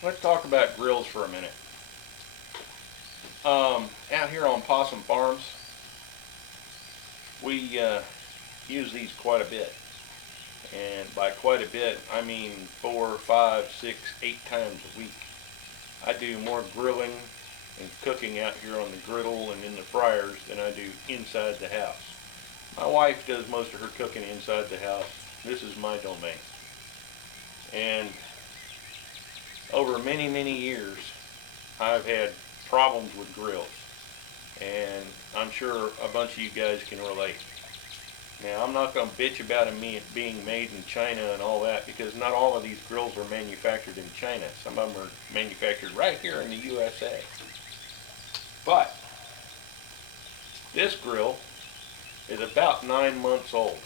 Let's talk about grills for a minute. Out here on Possum Farms, we use these quite a bit. And by quite a bit, I mean 4, 5, 6, 8 times a week. I do more grilling and cooking out here on the griddle and in the fryers than I do inside the house. My wife does most of her cooking inside the house. This is my domain. And over many, many years, I've had problems with grills. And I'm sure a bunch of you guys can relate. Now, I'm not going to bitch about them being made in China and all that, because not all of these grills are manufactured in China. Some of them are manufactured right here in the USA. But this grill is about 9 months old.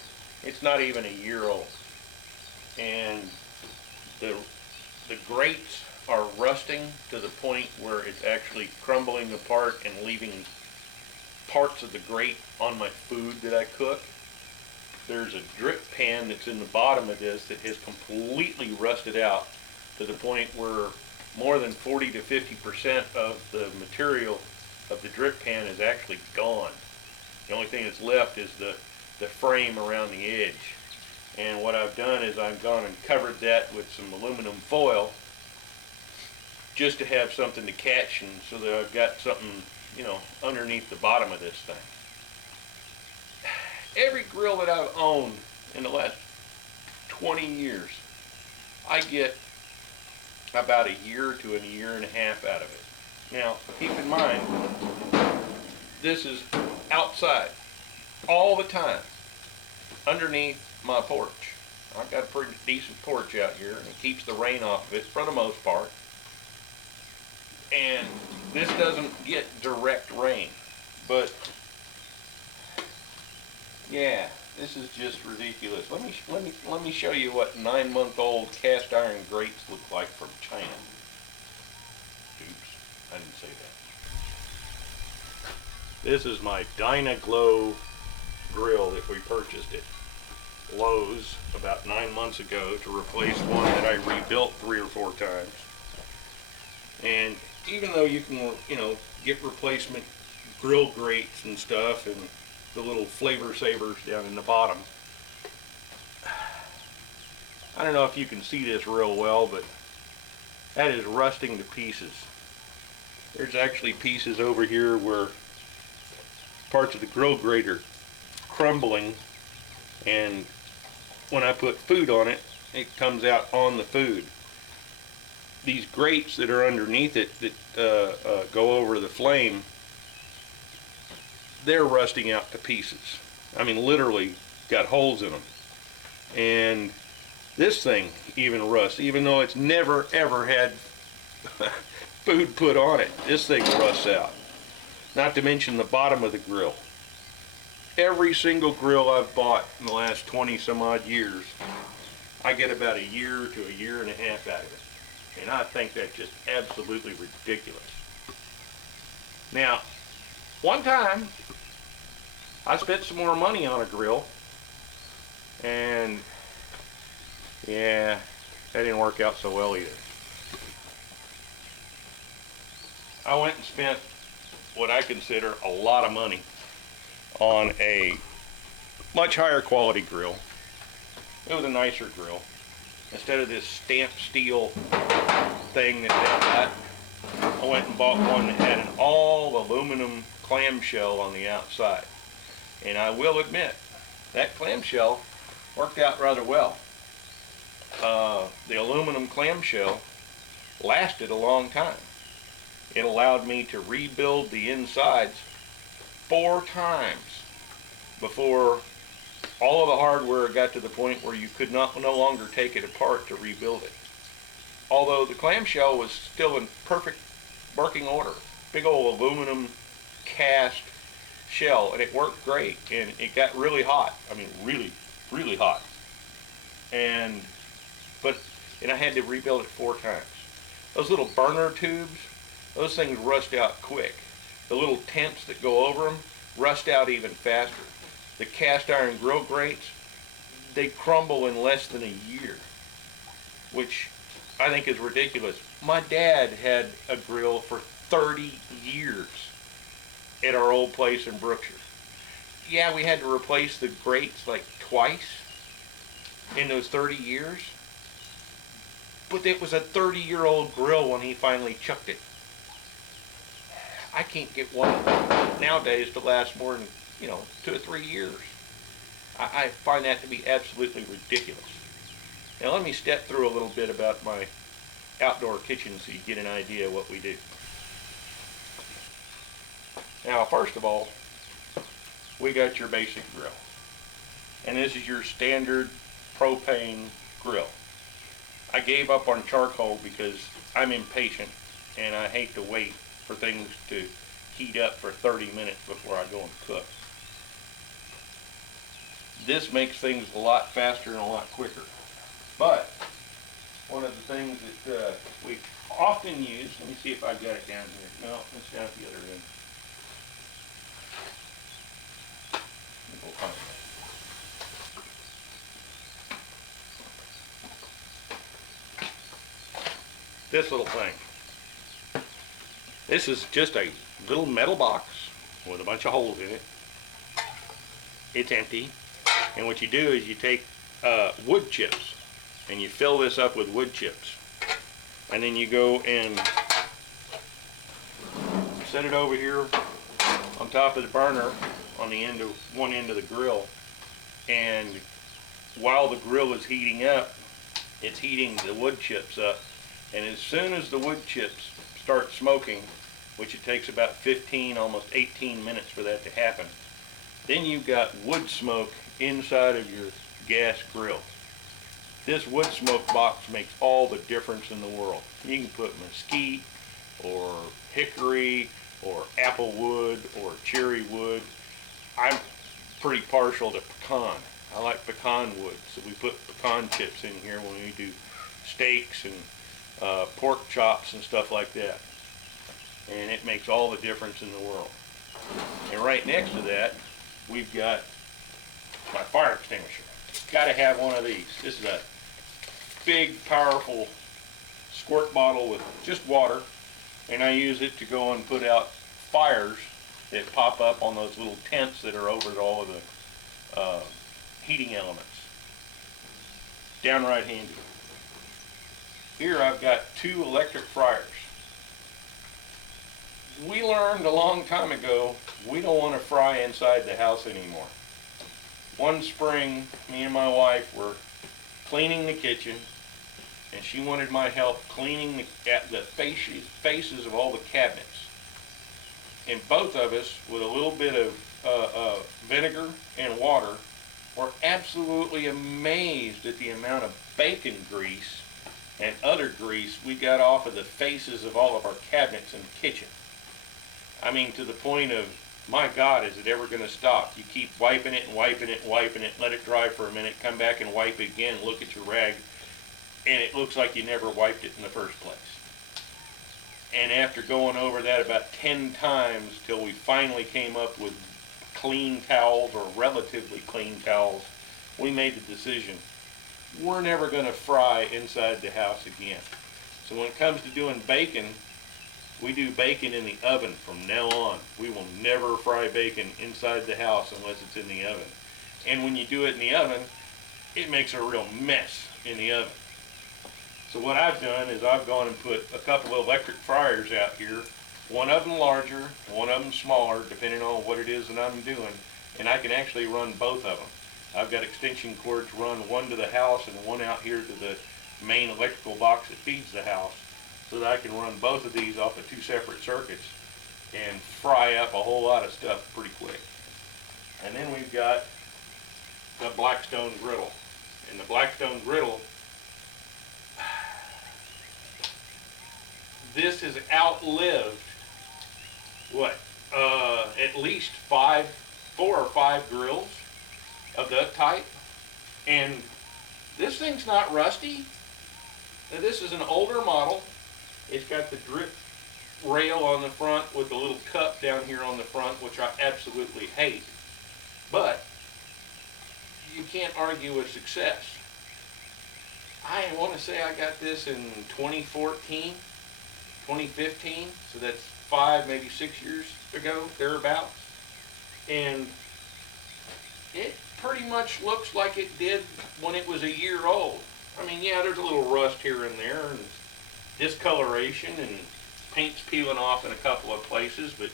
It's not even a year old. And the grates are rusting to the point where it's actually crumbling apart and leaving parts of the grate on my food that I cook. There's a drip pan that's in the bottom of this that has completely rusted out to the point where more than 40 to 50% of the material of the drip pan is actually gone. The only thing that's left is the frame around the edge. And what I've done is I've gone and covered that with some aluminum foil just to have something to catch, and so that I've got something, underneath the bottom of this thing. Every grill that I've owned in the last 20 years, I get about a year to a year and a half out of it. Now, keep in mind, this is outside all the time, underneath my porch. I've got a pretty decent porch out here, and it keeps the rain off of it for the most part. And this doesn't get direct rain, but yeah, this is just ridiculous. Let me show you what 9-month-old cast iron grates look like from China. Oops, I didn't say that. This is my Dynaglow grill that we purchased at Lowe's about 9 months ago to replace one that I rebuilt 3 or 4 times. And even though you can, get replacement grill grates and stuff and the little flavor savers down in the bottom, I don't know if you can see this real well, but that is rusting to pieces. There's actually pieces over here where parts of the grill grate are crumbling, and when I put food on it, it comes out on the food. These grates that are underneath it that go over the flame, they're rusting out to pieces. I mean, literally got holes in them. And this thing even rusts, even though it's never ever had food put on it. This thing rusts out. Not to mention the bottom of the grill. Every single grill I've bought in the last 20 some odd years, I get about a year to a year and a half out of it. And I think that's just absolutely ridiculous. Now, one time, I spent some more money on a grill, and yeah, that didn't work out so well either. I went and spent what I consider a lot of money on a much higher quality grill. It was a nicer grill. Instead of this stamped steel thing that they got, I went and bought one that had an all aluminum clamshell on the outside. And I will admit, that clamshell worked out rather well. The aluminum clamshell lasted a long time. It allowed me to rebuild the insides 4 times before all of the hardware got to the point where you could no longer take it apart to rebuild it. Although the clamshell was still in perfect working order. Big old aluminum cast shell, and it worked great, and it got really hot. I mean, really, really hot. And I had to rebuild it 4 times. Those little burner tubes, those things rust out quick. The little temps that go over them rust out even faster. The cast iron grill grates, they crumble in less than a year, which I think is ridiculous. My dad had a grill for 30 years at our old place in Brookshire. Yeah, we had to replace the grates like twice in those 30 years, but it was a 30-year-old grill when he finally chucked it. I can't get one nowadays to last more than, 2 or 3 years. I find that to be absolutely ridiculous. Now let me step through a little bit about my outdoor kitchen so you get an idea of what we do. Now first of all, we got your basic grill. And this is your standard propane grill. I gave up on charcoal because I'm impatient and I hate to wait for things to heat up for 30 minutes before I go and cook. This makes things a lot faster and a lot quicker. But one of the things that we often use, let me see if I've got it down here. No, it's down at the other end. We'll find it. This little thing. This is just a little metal box with a bunch of holes in it. It's empty. And what you do is you take wood chips and you fill this up with wood chips. And then you go and set it over here on top of the burner on the end of one end of the grill. And while the grill is heating up, it's heating the wood chips up. And as soon as the wood chips start smoking, which it takes about 15, almost 18 minutes for that to happen, then you've got wood smoke inside of your gas grill. This wood smoke box makes all the difference in the world. You can put mesquite or hickory or apple wood or cherry wood. I'm pretty partial to pecan. I like pecan wood, so we put pecan chips in here when we do steaks and pork chops and stuff like that. And it makes all the difference in the world. And right next to that, we've got my fire extinguisher. Got to have one of these. This is a big, powerful squirt bottle with just water, and I use it to go and put out fires that pop up on those little tents that are over all of the heating elements. Downright handy. Here I've got 2 electric fryers. We learned a long time ago we don't want to fry inside the house anymore. One spring, me and my wife were cleaning the kitchen, and she wanted my help cleaning the faces of all the cabinets. And both of us, with a little bit of vinegar and water, were absolutely amazed at the amount of bacon grease and other grease we got off of the faces of all of our cabinets in the kitchen. I mean, to the point of, my God, is it ever going to stop? You keep wiping it and wiping it and wiping it, let it dry for a minute, come back and wipe it again, look at your rag, and it looks like you never wiped it in the first place. And after going over that about 10 times till we finally came up with clean towels, or relatively clean towels, we made the decision, we're never going to fry inside the house again. So when it comes to doing bacon, we do bacon in the oven from now on. We will never fry bacon inside the house unless it's in the oven. And when you do it in the oven, it makes a real mess in the oven. So what I've done is I've gone and put a couple of electric fryers out here, one of them larger, one of them smaller, depending on what it is that I'm doing, and I can actually run both of them. I've got extension cords run one to the house and one out here to the main electrical box that feeds the house, so that I can run both of these off of 2 separate circuits and fry up a whole lot of stuff pretty quick. And then we've got the Blackstone griddle. And the Blackstone griddle, this has outlived, at least 4 or 5 grills of that type. And this thing's not rusty. Now, this is an older model. It's got the drip rail on the front with a little cup down here on the front, which I absolutely hate. But you can't argue with success. I want to say I got this in 2014, 2015, so that's 5, maybe 6 years ago, thereabouts. And it pretty much looks like it did when it was a year old. I mean, yeah, there's a little rust here and there, and discoloration, and paint's peeling off in a couple of places, but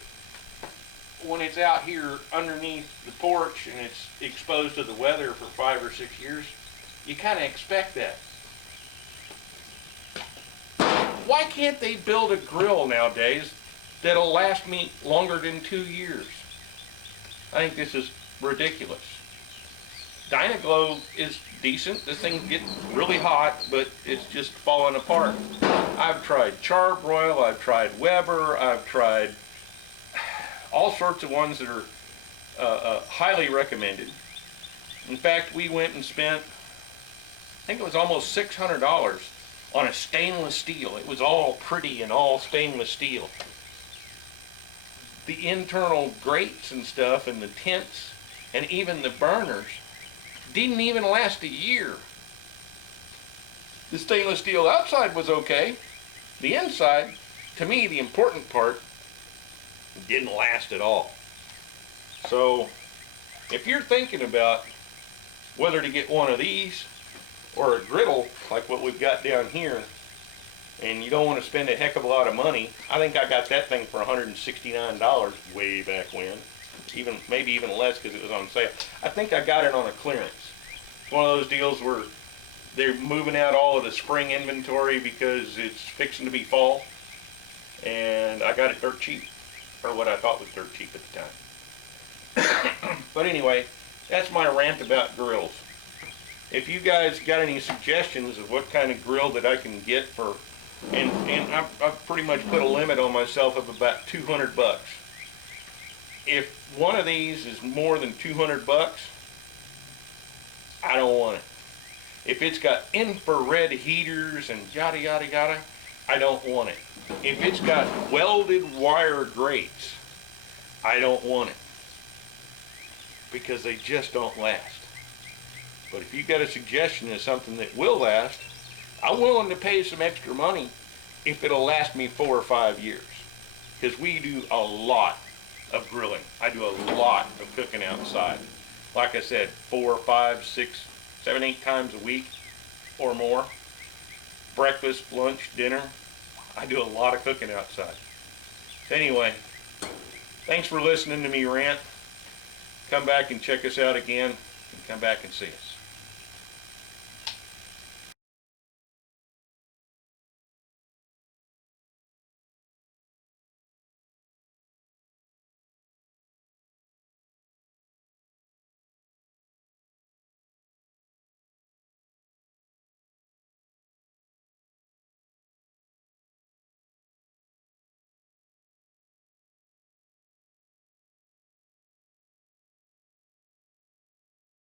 when it's out here underneath the porch and it's exposed to the weather for 5 or 6 years, you kind of expect that. Why can't they build a grill nowadays that'll last me longer than 2 years? I think this is ridiculous. Dynaglow is decent. This thing gets really hot, but it's just falling apart. I've tried Charbroil, I've tried Weber, I've tried all sorts of ones that are highly recommended. In fact, we went and spent, I think it was almost $600 on a stainless steel. It was all pretty and all stainless steel. The internal grates and stuff and the tents and even the burners didn't even last a year. The stainless steel outside was okay. The inside, to me, the important part, didn't last at all. So if you're thinking about whether to get one of these or a griddle like what we've got down here, and you don't want to spend a heck of a lot of money, I think I got that thing for $169 way back when. Maybe even less because it was on sale. I think I got it on a clearance. It's one of those deals where they're moving out all of the spring inventory because it's fixing to be fall, and I got it dirt cheap, or what I thought was dirt cheap at the time. But anyway, that's my rant about grills. If you guys got any suggestions of what kind of grill that I can get for, and I've pretty much put a limit on myself of about 200 bucks. If one of these is more than 200 bucks, I don't want it. If it's got infrared heaters and yada yada yada, I don't want it. If it's got welded wire grates, I don't want it, because they just don't last. But if you got a suggestion of something that will last, I'm willing to pay some extra money if it'll last me 4 or 5 years. Because we do a lot of grilling. I do a lot of cooking outside. Like I said, 4, 5, 6, 7, 8 times a week or more. Breakfast, lunch, dinner. I do a lot of cooking outside. Anyway, thanks for listening to me rant. Come back and check us out again, and come back and see us.